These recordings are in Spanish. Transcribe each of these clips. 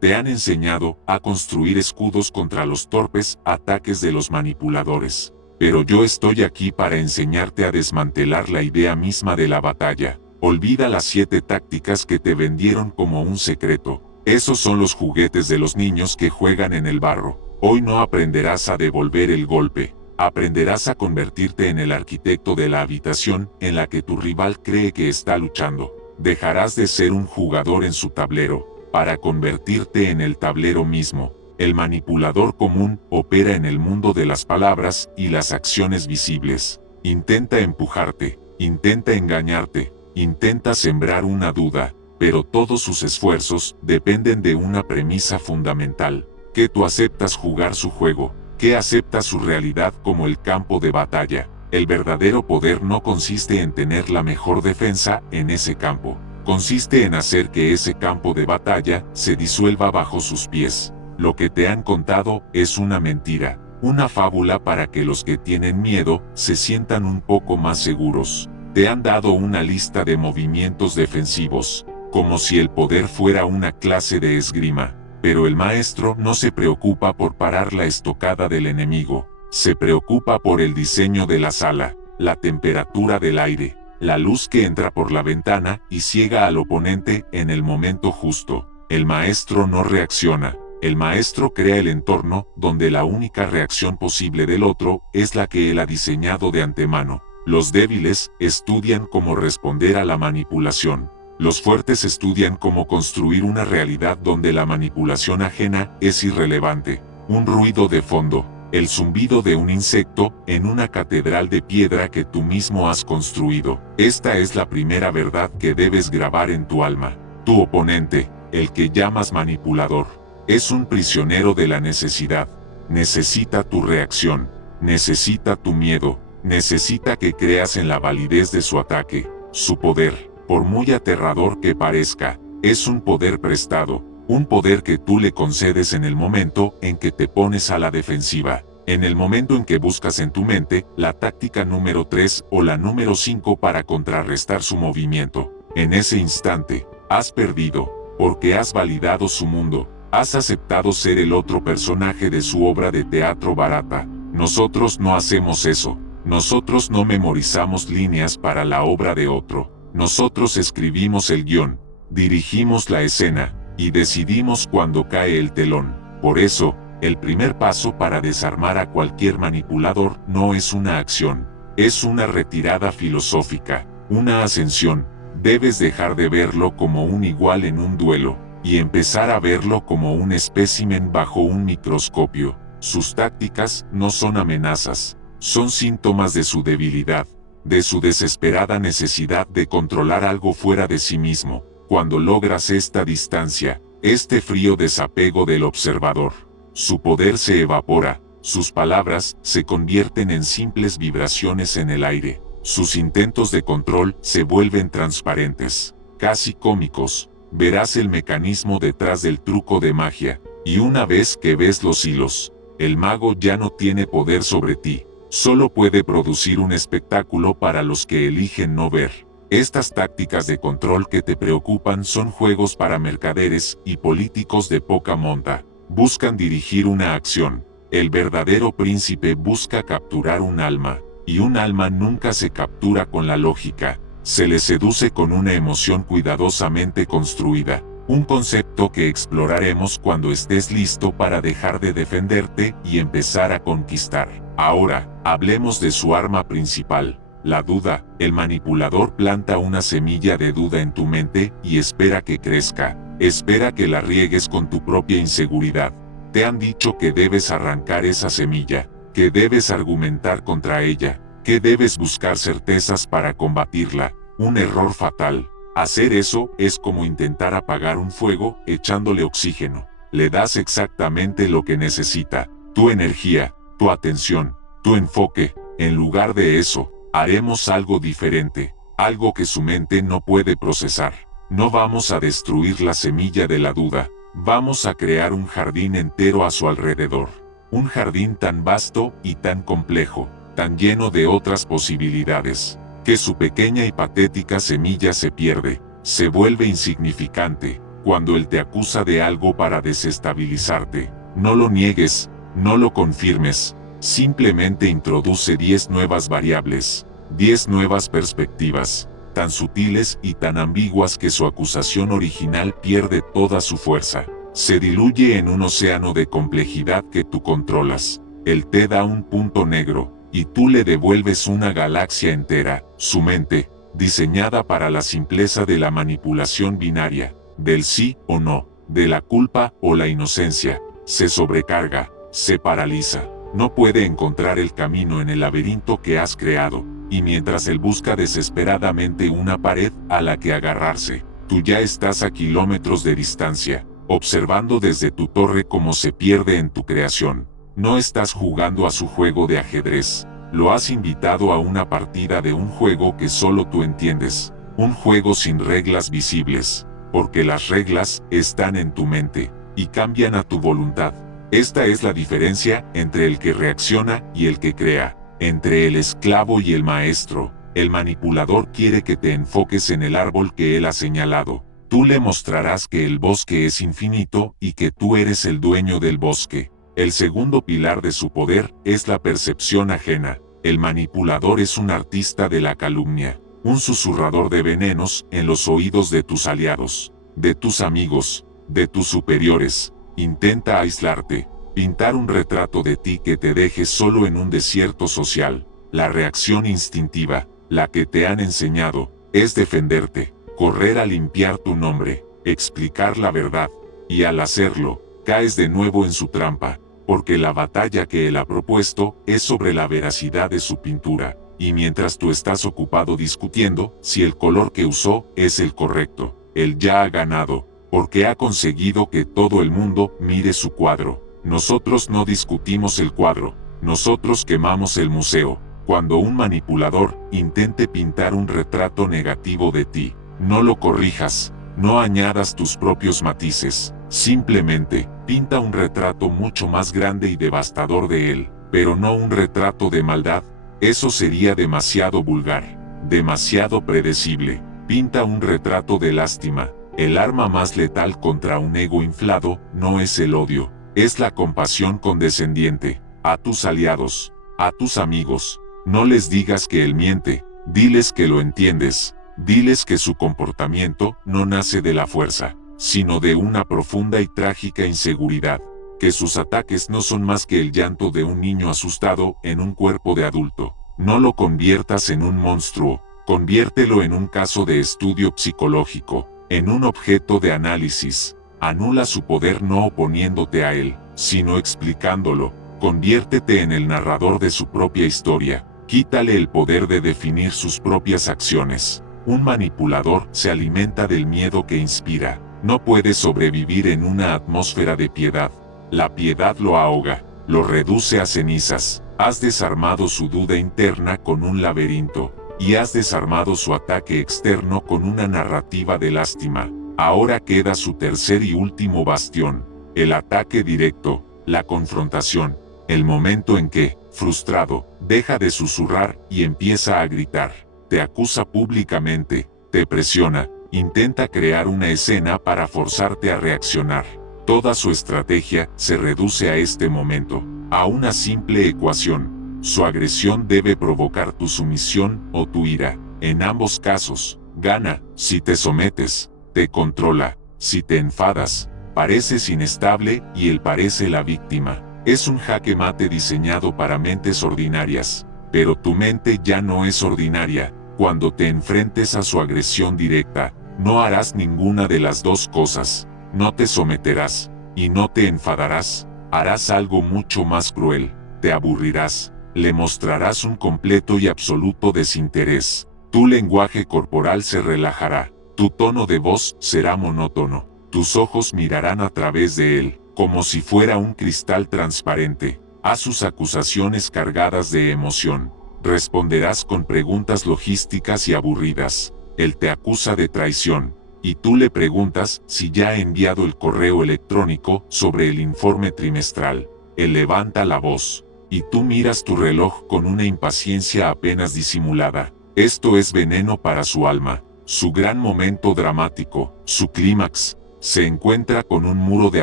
Te han enseñado a construir escudos contra los torpes ataques de los manipuladores. Pero yo estoy aquí para enseñarte a desmantelar la idea misma de la batalla. Olvida las 7 tácticas que te vendieron como un secreto. Esos son los juguetes de los niños que juegan en el barro. Hoy no aprenderás a devolver el golpe. Aprenderás a convertirte en el arquitecto de la habitación en la que tu rival cree que está luchando. Dejarás de ser un jugador en su tablero, para convertirte en el tablero mismo. El manipulador común opera en el mundo de las palabras y las acciones visibles. Intenta empujarte, intenta engañarte, intenta sembrar una duda, pero todos sus esfuerzos dependen de una premisa fundamental: que tú aceptas jugar su juego, que aceptas su realidad como el campo de batalla. El verdadero poder no consiste en tener la mejor defensa en ese campo. Consiste en hacer que ese campo de batalla se disuelva bajo sus pies. Lo que te han contado es una mentira, una fábula para que los que tienen miedo se sientan un poco más seguros. Te han dado una lista de movimientos defensivos, como si el poder fuera una clase de esgrima. Pero el maestro no se preocupa por parar la estocada del enemigo, se preocupa por el diseño de la sala, la temperatura del aire, la luz que entra por la ventana y ciega al oponente en el momento justo. El maestro no reacciona, el maestro crea el entorno donde la única reacción posible del otro es la que él ha diseñado de antemano. Los débiles estudian cómo responder a la manipulación. Los fuertes estudian cómo construir una realidad donde la manipulación ajena es irrelevante. Un ruido de fondo, el zumbido de un insecto en una catedral de piedra que tú mismo has construido. Esta es la primera verdad que debes grabar en tu alma. Tu oponente, el que llamas manipulador, es un prisionero de la necesidad. Necesita tu reacción, necesita tu miedo, necesita que creas en la validez de su ataque. Su poder, por muy aterrador que parezca, es un poder prestado, un poder que tú le concedes en el momento en que te pones a la defensiva, en el momento en que buscas en tu mente la táctica número 3 o la número 5 para contrarrestar su movimiento. En ese instante, has perdido, porque has validado su mundo, has aceptado ser el otro personaje de su obra de teatro barata. Nosotros no hacemos eso, nosotros no memorizamos líneas para la obra de otro. Nosotros escribimos el guión, dirigimos la escena, y decidimos cuándo cae el telón. Por eso, el primer paso para desarmar a cualquier manipulador no es una acción, es una retirada filosófica, una ascensión. Debes dejar de verlo como un igual en un duelo, y empezar a verlo como un espécimen bajo un microscopio. Sus tácticas no son amenazas, son síntomas de su debilidad, de su desesperada necesidad de controlar algo fuera de sí mismo. Cuando logras esta distancia, este frío desapego del observador, su poder se evapora, sus palabras se convierten en simples vibraciones en el aire, sus intentos de control se vuelven transparentes, casi cómicos. Verás el mecanismo detrás del truco de magia, y una vez que ves los hilos, el mago ya no tiene poder sobre ti. Solo puede producir un espectáculo para los que eligen no ver. Estas tácticas de control que te preocupan son juegos para mercaderes y políticos de poca monta. Buscan dirigir una acción. El verdadero príncipe busca capturar un alma, y un alma nunca se captura con la lógica. Se le seduce con una emoción cuidadosamente construida. Un concepto que exploraremos cuando estés listo para dejar de defenderte y empezar a conquistar. Ahora, hablemos de su arma principal, la duda. El manipulador planta una semilla de duda en tu mente y espera que crezca. Espera que la riegues con tu propia inseguridad. Te han dicho que debes arrancar esa semilla, que debes argumentar contra ella, que debes buscar certezas para combatirla. Un error fatal. Hacer eso es como intentar apagar un fuego echándole oxígeno. Le das exactamente lo que necesita, tu energía, tu atención, tu enfoque. En lugar de eso, haremos algo diferente, algo que su mente no puede procesar. No vamos a destruir la semilla de la duda, vamos a crear un jardín entero a su alrededor. Un jardín tan vasto y tan complejo, tan lleno de otras posibilidades, que su pequeña y patética semilla se pierde, se vuelve insignificante, Cuando él te acusa de algo para desestabilizarte, no lo niegues, no lo confirmes, simplemente introduce 10 nuevas variables, 10 nuevas perspectivas, tan sutiles y tan ambiguas que su acusación original pierde toda su fuerza. Se diluye en un océano de complejidad que tú controlas. Él te da un punto negro, y tú le devuelves una galaxia entera. Su mente, diseñada para la simpleza de la manipulación binaria, del sí o no, de la culpa o la inocencia, se sobrecarga, se paraliza. No puede encontrar el camino en el laberinto que has creado, y mientras él busca desesperadamente una pared a la que agarrarse, tú ya estás a kilómetros de distancia, observando desde tu torre cómo se pierde en tu creación. No estás jugando a su juego de ajedrez, lo has invitado a una partida de un juego que solo tú entiendes, un juego sin reglas visibles, porque las reglas están en tu mente, y cambian a tu voluntad. Esta es la diferencia entre el que reacciona y el que crea, entre el esclavo y el maestro. El manipulador quiere que te enfoques en el árbol que él ha señalado. Tú le mostrarás que el bosque es infinito y que tú eres el dueño del bosque. El segundo pilar de su poder es la percepción ajena. El manipulador es un artista de la calumnia, un susurrador de venenos en los oídos de tus aliados, de tus amigos, de tus superiores. Intenta aislarte, pintar un retrato de ti que te deje solo en un desierto social. La reacción instintiva, la que te han enseñado, es defenderte, correr a limpiar tu nombre, explicar la verdad, y al hacerlo, caes de nuevo en su trampa, porque la batalla que él ha propuesto es sobre la veracidad de su pintura, y mientras tú estás ocupado discutiendo si el color que usó es el correcto, él ya ha ganado, porque ha conseguido que todo el mundo mire su cuadro. Nosotros no discutimos el cuadro, nosotros quemamos el museo. Cuando un manipulador intente pintar un retrato negativo de ti, no lo corrijas, no añadas tus propios matices, simplemente pinta un retrato mucho más grande y devastador de él, pero no un retrato de maldad. Eso sería demasiado vulgar, demasiado predecible. Pinta un retrato de lástima. El arma más letal contra un ego inflado no es el odio, es la compasión condescendiente. A tus aliados, a tus amigos, no les digas que él miente, diles que lo entiendes, diles que su comportamiento no nace de la fuerza, sino de una profunda y trágica inseguridad, que sus ataques no son más que el llanto de un niño asustado en un cuerpo de adulto. No lo conviertas en un monstruo, conviértelo en un caso de estudio psicológico, en un objeto de análisis. Anula su poder no oponiéndote a él, sino explicándolo. Conviértete en el narrador de su propia historia. Quítale el poder de definir sus propias acciones. Un manipulador se alimenta del miedo que inspira. No puede sobrevivir en una atmósfera de piedad. La piedad lo ahoga, lo reduce a cenizas. Has desarmado su duda interna con un laberinto, y has desarmado su ataque externo con una narrativa de lástima. Ahora queda su tercer y último bastión, el ataque directo, la confrontación, el momento en que, frustrado, deja de susurrar y empieza a gritar. Te acusa públicamente, te presiona, intenta crear una escena para forzarte a reaccionar. Toda su estrategia se reduce a este momento, a una simple ecuación. Su agresión debe provocar tu sumisión o tu ira. En ambos casos, gana. Si te sometes, te controla. Si te enfadas, pareces inestable y él parece la víctima. Es un jaque mate diseñado para mentes ordinarias, pero tu mente ya no es ordinaria. Cuando te enfrentes a su agresión directa, no harás ninguna de las dos cosas. No te someterás, y no te enfadarás. Harás algo mucho más cruel. Te aburrirás. Le mostrarás un completo y absoluto desinterés. Tu lenguaje corporal se relajará. Tu tono de voz será monótono. Tus ojos mirarán a través de él, como si fuera un cristal transparente. A sus acusaciones cargadas de emoción, responderás con preguntas logísticas y aburridas. Él te acusa de traición, y tú le preguntas si ya ha enviado el correo electrónico sobre el informe trimestral. Él levanta la voz, y tú miras tu reloj con una impaciencia apenas disimulada. Esto es veneno para su alma, su gran momento dramático, su clímax. Se encuentra con un muro de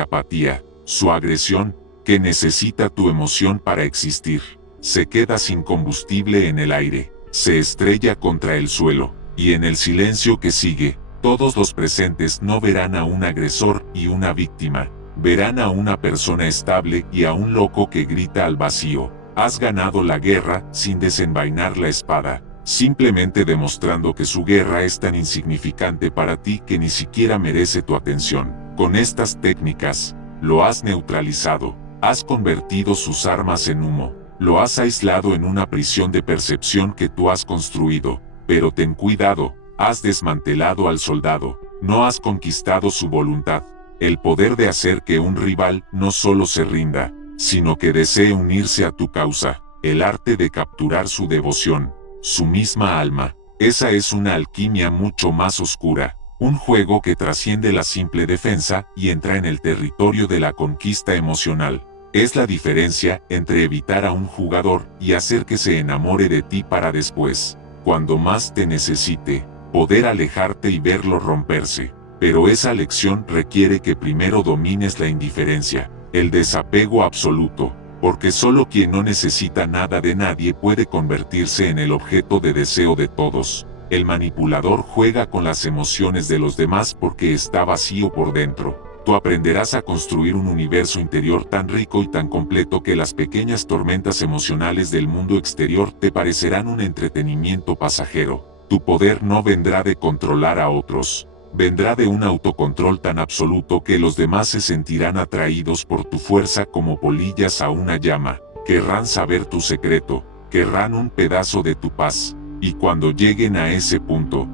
apatía, su agresión, que necesita tu emoción para existir. Se queda sin combustible en el aire, se estrella contra el suelo, y en el silencio que sigue, todos los presentes no verán a un agresor y una víctima, verán a una persona estable y a un loco que grita al vacío. Has ganado la guerra sin desenvainar la espada, simplemente demostrando que su guerra es tan insignificante para ti que ni siquiera merece tu atención. Con estas técnicas, lo has neutralizado, has convertido sus armas en humo, lo has aislado en una prisión de percepción que tú has construido, pero ten cuidado, has desmantelado al soldado, no has conquistado su voluntad, el poder de hacer que un rival no solo se rinda, sino que desee unirse a tu causa, el arte de capturar su devoción, su misma alma. Esa es una alquimia mucho más oscura, un juego que trasciende la simple defensa y entra en el territorio de la conquista emocional. Es la diferencia entre evitar a un jugador y hacer que se enamore de ti para después, cuando más te necesite, poder alejarte y verlo romperse. Pero esa lección requiere que primero domines la indiferencia, el desapego absoluto, porque solo quien no necesita nada de nadie puede convertirse en el objeto de deseo de todos. El manipulador juega con las emociones de los demás porque está vacío por dentro. Tú aprenderás a construir un universo interior tan rico y tan completo que las pequeñas tormentas emocionales del mundo exterior te parecerán un entretenimiento pasajero. Tu poder no vendrá de controlar a otros. Vendrá de un autocontrol tan absoluto que los demás se sentirán atraídos por tu fuerza como polillas a una llama, querrán saber tu secreto, querrán un pedazo de tu paz, y cuando lleguen a ese punto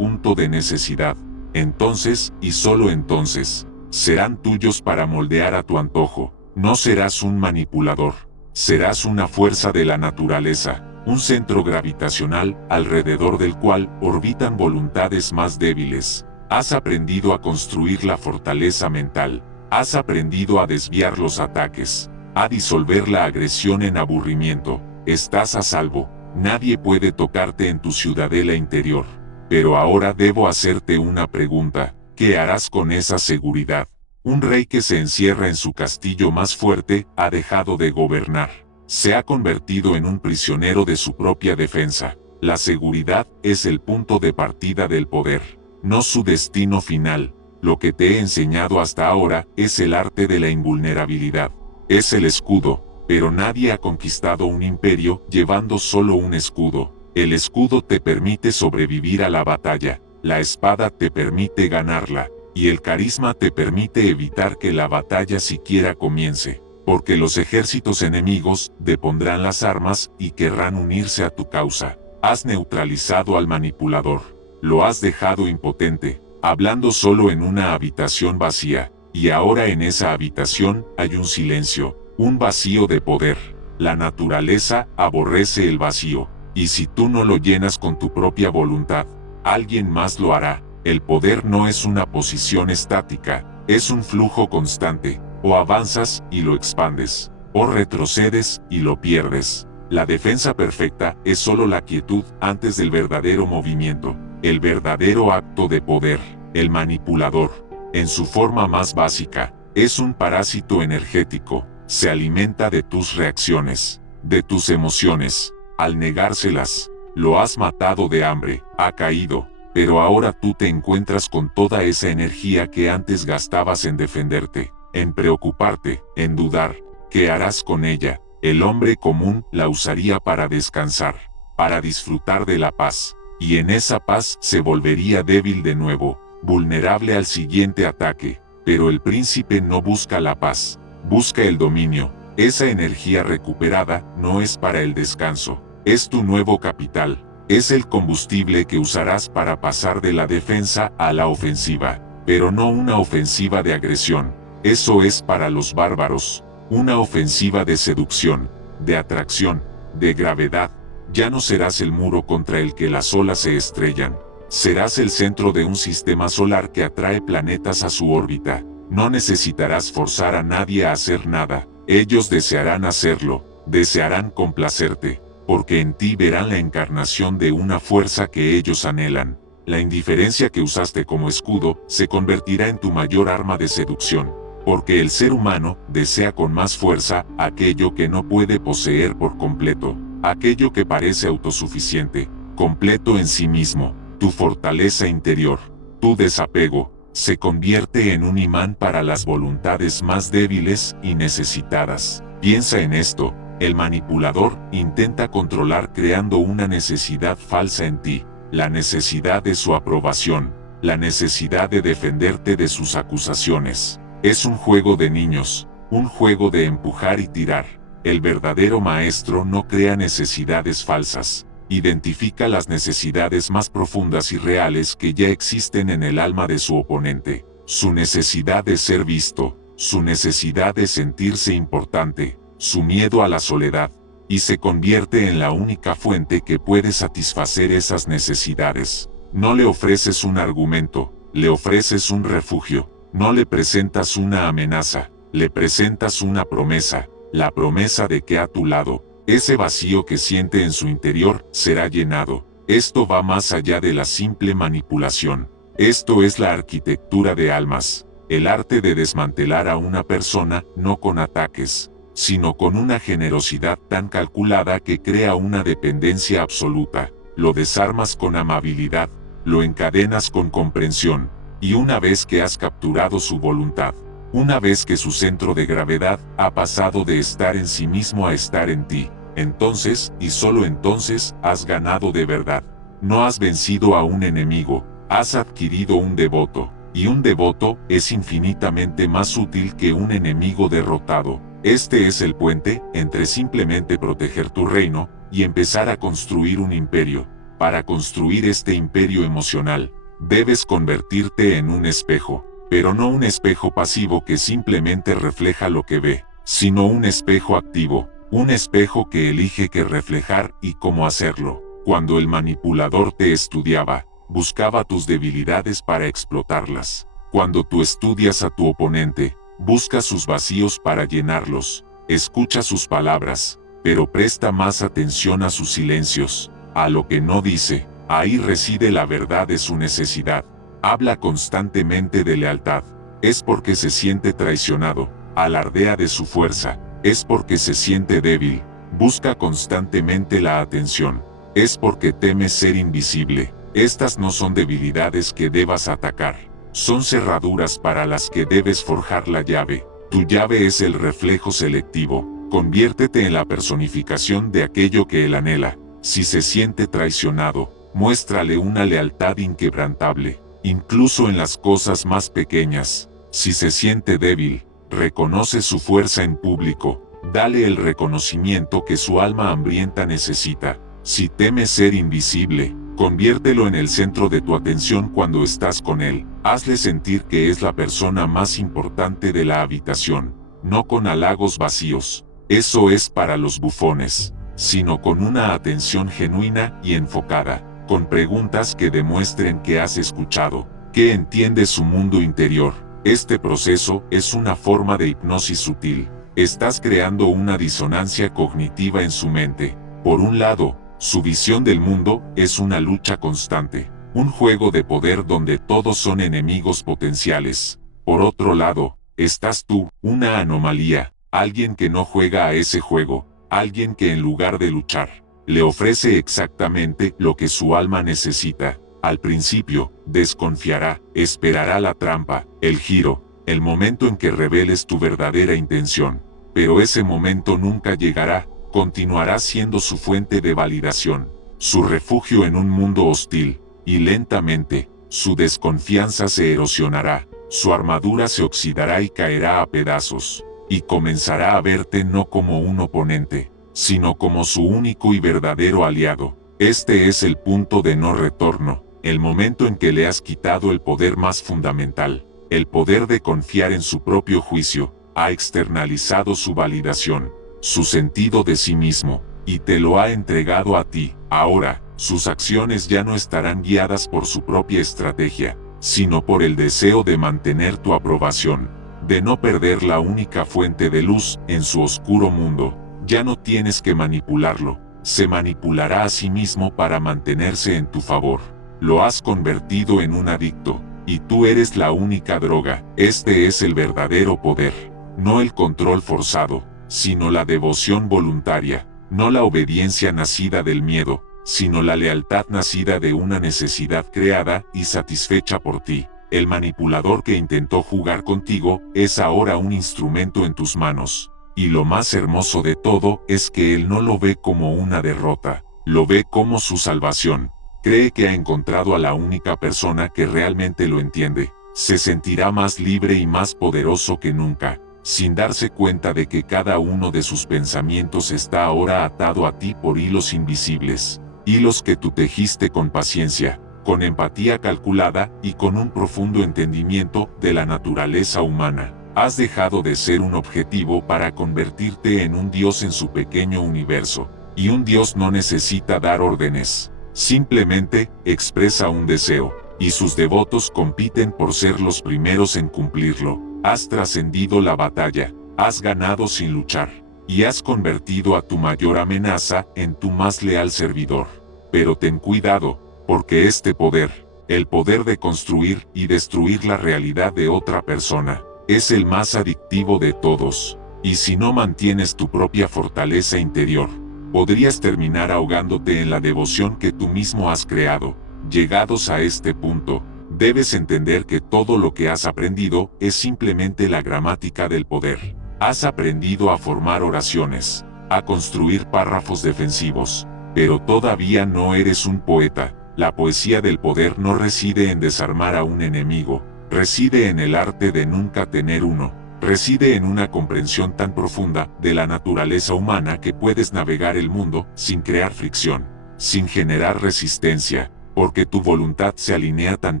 de necesidad, entonces, y solo entonces, serán tuyos para moldear a tu antojo. No serás un manipulador, serás una fuerza de la naturaleza, un centro gravitacional alrededor del cual orbitan voluntades más débiles. Has aprendido a construir la fortaleza mental, has aprendido a desviar los ataques, a disolver la agresión en aburrimiento. Estás a salvo, nadie puede tocarte en tu ciudadela interior. Pero ahora debo hacerte una pregunta, ¿qué harás con esa seguridad? Un rey que se encierra en su castillo más fuerte ha dejado de gobernar. Se ha convertido en un prisionero de su propia defensa. La seguridad es el punto de partida del poder, no su destino final. Lo que te he enseñado hasta ahora es el arte de la invulnerabilidad. Es el escudo, pero nadie ha conquistado un imperio llevando solo un escudo. El escudo te permite sobrevivir a la batalla, la espada te permite ganarla, y el carisma te permite evitar que la batalla siquiera comience. Porque los ejércitos enemigos depondrán las armas y querrán unirse a tu causa. Has neutralizado al manipulador, lo has dejado impotente, hablando solo en una habitación vacía, y ahora en esa habitación hay un silencio, un vacío de poder. La naturaleza aborrece el vacío, y si tú no lo llenas con tu propia voluntad, alguien más lo hará. El poder no es una posición estática, es un flujo constante. O avanzas y lo expandes, o retrocedes y lo pierdes. La defensa perfecta es solo la quietud antes del verdadero movimiento, el verdadero acto de poder. El manipulador, en su forma más básica, es un parásito energético, se alimenta de tus reacciones, de tus emociones. Al negárselas, lo has matado de hambre, ha caído, pero ahora tú te encuentras con toda esa energía que antes gastabas en defenderte, en preocuparte, en dudar. ¿Qué harás con ella? El hombre común la usaría para descansar, para disfrutar de la paz, y en esa paz se volvería débil de nuevo, vulnerable al siguiente ataque. Pero el príncipe no busca la paz, busca el dominio. Esa energía recuperada no es para el descanso, es tu nuevo capital, es el combustible que usarás para pasar de la defensa a la ofensiva, pero no una ofensiva de agresión. Eso es para los bárbaros, una ofensiva de seducción, de atracción, de gravedad. Ya no serás el muro contra el que las olas se estrellan, serás el centro de un sistema solar que atrae planetas a su órbita. No necesitarás forzar a nadie a hacer nada, ellos desearán hacerlo, desearán complacerte, porque en ti verán la encarnación de una fuerza que ellos anhelan. La indiferencia que usaste como escudo se convertirá en tu mayor arma de seducción, porque el ser humano desea con más fuerza aquello que no puede poseer por completo, aquello que parece autosuficiente, completo en sí mismo. Tu fortaleza interior, tu desapego, se convierte en un imán para las voluntades más débiles y necesitadas. Piensa en esto: el manipulador intenta controlar creando una necesidad falsa en ti, la necesidad de su aprobación, la necesidad de defenderte de sus acusaciones. Es un juego de niños, un juego de empujar y tirar. El verdadero maestro no crea necesidades falsas. Identifica las necesidades más profundas y reales que ya existen en el alma de su oponente. Su necesidad de ser visto, su necesidad de sentirse importante, su miedo a la soledad, y se convierte en la única fuente que puede satisfacer esas necesidades. No le ofreces un argumento, le ofreces un refugio. No le presentas una amenaza, le presentas una promesa, la promesa de que a tu lado, ese vacío que siente en su interior será llenado. Esto va más allá de la simple manipulación. Esto es la arquitectura de almas, el arte de desmantelar a una persona no con ataques, sino con una generosidad tan calculada que crea una dependencia absoluta. Lo desarmas con amabilidad, lo encadenas con comprensión, y una vez que has capturado su voluntad, una vez que su centro de gravedad ha pasado de estar en sí mismo a estar en ti, entonces, y solo entonces, has ganado de verdad. No has vencido a un enemigo, has adquirido un devoto, y un devoto es infinitamente más útil que un enemigo derrotado. Este es el puente entre simplemente proteger tu reino y empezar a construir un imperio. Para construir este imperio emocional, debes convertirte en un espejo, pero no un espejo pasivo que simplemente refleja lo que ve, sino un espejo activo, un espejo que elige qué reflejar y cómo hacerlo. Cuando el manipulador te estudiaba, buscaba tus debilidades para explotarlas. Cuando tú estudias a tu oponente, busca sus vacíos para llenarlos. Escucha sus palabras, pero presta más atención a sus silencios, a lo que no dice. Ahí reside la verdad de su necesidad. Habla constantemente de lealtad. Es porque se siente traicionado. Alardea de su fuerza. Es porque se siente débil. Busca constantemente la atención. Es porque teme ser invisible. Estas no son debilidades que debas atacar. Son cerraduras para las que debes forjar la llave. Tu llave es el reflejo selectivo. Conviértete en la personificación de aquello que él anhela. Si se siente traicionado, muéstrale una lealtad inquebrantable, incluso en las cosas más pequeñas. Si se siente débil, reconoce su fuerza en público. Dale el reconocimiento que su alma hambrienta necesita. Si teme ser invisible, conviértelo en el centro de tu atención cuando estás con él. Hazle sentir que es la persona más importante de la habitación, no con halagos vacíos. Eso es para los bufones, sino con una atención genuina y enfocada, con preguntas que demuestren que has escuchado, que entiendes su mundo interior. Este proceso es una forma de hipnosis sutil. Estás creando una disonancia cognitiva en su mente. Por un lado, su visión del mundo es una lucha constante, un juego de poder donde todos son enemigos potenciales. Por otro lado, estás tú, una anomalía, alguien que no juega a ese juego, alguien que en lugar de luchar, le ofrece exactamente lo que su alma necesita. Al principio, desconfiará, esperará la trampa, el giro, el momento en que reveles tu verdadera intención. Pero ese momento nunca llegará. Continuará siendo su fuente de validación, su refugio en un mundo hostil, y lentamente, su desconfianza se erosionará, su armadura se oxidará y caerá a pedazos, y comenzará a verte no como un oponente, sino como su único y verdadero aliado. Este es el punto de no retorno, el momento en que le has quitado el poder más fundamental, el poder de confiar en su propio juicio, ha externalizado su validación, su sentido de sí mismo, y te lo ha entregado a ti. Ahora, sus acciones ya no estarán guiadas por su propia estrategia, sino por el deseo de mantener tu aprobación, de no perder la única fuente de luz en su oscuro mundo. Ya no tienes que manipularlo, se manipulará a sí mismo para mantenerse en tu favor. Lo has convertido en un adicto, y tú eres la única droga. Este es el verdadero poder, no el control forzado, sino la devoción voluntaria, no la obediencia nacida del miedo, sino la lealtad nacida de una necesidad creada y satisfecha por ti. El manipulador que intentó jugar contigo es ahora un instrumento en tus manos. Y lo más hermoso de todo es que él no lo ve como una derrota, lo ve como su salvación. Cree que ha encontrado a la única persona que realmente lo entiende. Se sentirá más libre y más poderoso que nunca, sin darse cuenta de que cada uno de sus pensamientos está ahora atado a ti por hilos invisibles. Hilos que tú tejiste con paciencia, con empatía calculada y con un profundo entendimiento de la naturaleza humana. Has dejado de ser un objetivo para convertirte en un dios en su pequeño universo. Y un dios no necesita dar órdenes. Simplemente expresa un deseo, y sus devotos compiten por ser los primeros en cumplirlo. Has trascendido la batalla, has ganado sin luchar, y has convertido a tu mayor amenaza en tu más leal servidor. Pero ten cuidado, porque este poder, el poder de construir y destruir la realidad de otra persona, es el más adictivo de todos. Y si no mantienes tu propia fortaleza interior, podrías terminar ahogándote en la devoción que tú mismo has creado. Llegados a este punto, debes entender que todo lo que has aprendido es simplemente la gramática del poder. Has aprendido a formar oraciones, a construir párrafos defensivos, pero todavía no eres un poeta. La poesía del poder no reside en desarmar a un enemigo, reside en el arte de nunca tener uno. Reside en una comprensión tan profunda de la naturaleza humana que puedes navegar el mundo sin crear fricción, sin generar resistencia, porque tu voluntad se alinea tan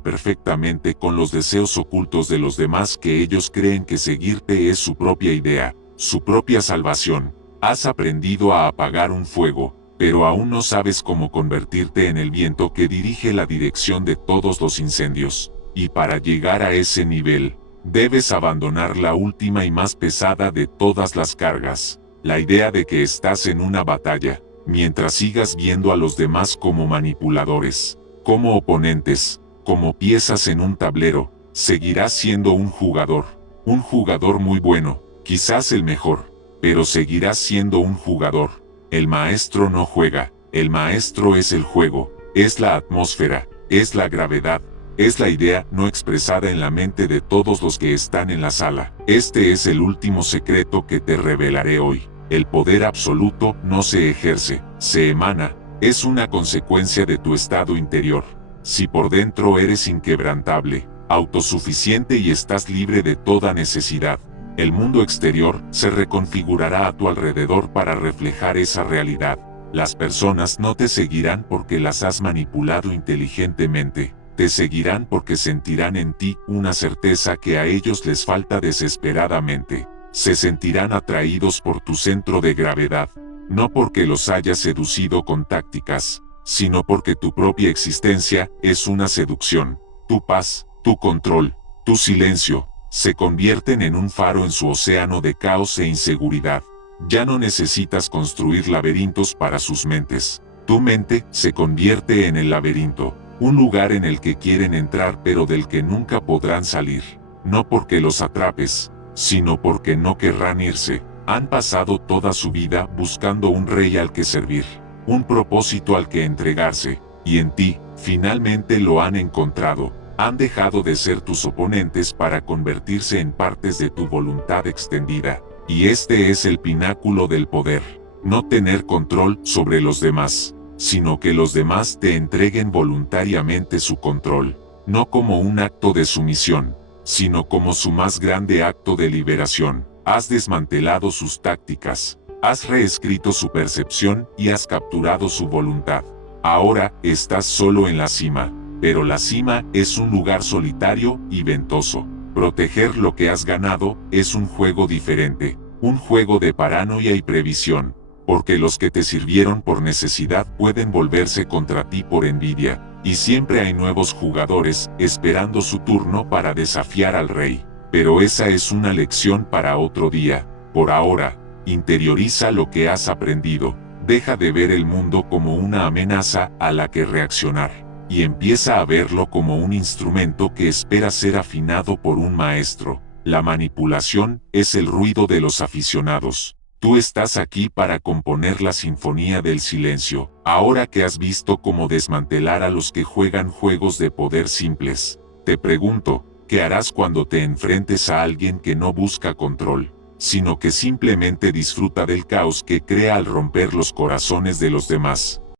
perfectamente con los deseos ocultos de los demás que ellos creen que seguirte es su propia idea, su propia salvación. Has aprendido a apagar un fuego, pero aún no sabes cómo convertirte en el viento que dirige la dirección de todos los incendios. Y para llegar a ese nivel, debes abandonar la última y más pesada de todas las cargas, la idea de que estás en una batalla, mientras sigas viendo a los demás como manipuladores, como oponentes, como piezas en un tablero. Seguirás siendo un jugador muy bueno, quizás el mejor, pero seguirás siendo un jugador. El maestro no juega, el maestro es el juego, es la atmósfera, es la gravedad. Es la idea no expresada en la mente de todos los que están en la sala. Este es el último secreto que te revelaré hoy. El poder absoluto no se ejerce, se emana. Es una consecuencia de tu estado interior. Si por dentro eres inquebrantable, autosuficiente y estás libre de toda necesidad, el mundo exterior se reconfigurará a tu alrededor para reflejar esa realidad. Las personas no te seguirán porque las has manipulado inteligentemente. Te seguirán porque sentirán en ti una certeza que a ellos les falta desesperadamente. Se sentirán atraídos por tu centro de gravedad, no porque los hayas seducido con tácticas, sino porque tu propia existencia es una seducción. Tu paz, tu control, tu silencio, se convierten en un faro en su océano de caos e inseguridad. Ya no necesitas construir laberintos para sus mentes. Tu mente se convierte en el laberinto. Un lugar en el que quieren entrar pero del que nunca podrán salir. No porque los atrapes, sino porque no querrán irse. Han pasado toda su vida buscando un rey al que servir, un propósito al que entregarse, y en ti, finalmente lo han encontrado. Han dejado de ser tus oponentes para convertirse en partes de tu voluntad extendida. Y este es el pináculo del poder. No tener control sobre los demás, sino que los demás te entreguen voluntariamente su control, no como un acto de sumisión, sino como su más grande acto de liberación. Has desmantelado sus tácticas, has reescrito su percepción y has capturado su voluntad. Ahora estás solo en la cima, pero la cima es un lugar solitario y ventoso. Proteger lo que has ganado es un juego diferente, un juego de paranoia y previsión. Porque los que te sirvieron por necesidad pueden volverse contra ti por envidia, y siempre hay nuevos jugadores esperando su turno para desafiar al rey. Pero esa es una lección para otro día. Por ahora, interioriza lo que has aprendido. Deja de ver el mundo como una amenaza a la que reaccionar. y empieza a verlo como un instrumento que espera ser afinado por un maestro. La manipulación es el ruido de los aficionados. Tú estás aquí para componer la sinfonía del silencio. Ahora que has visto cómo desmantelar a los que juegan juegos de poder simples, te pregunto, ¿qué harás cuando te enfrentes a alguien que no busca control, sino que simplemente disfruta del caos que crea al romper los corazones de los demás?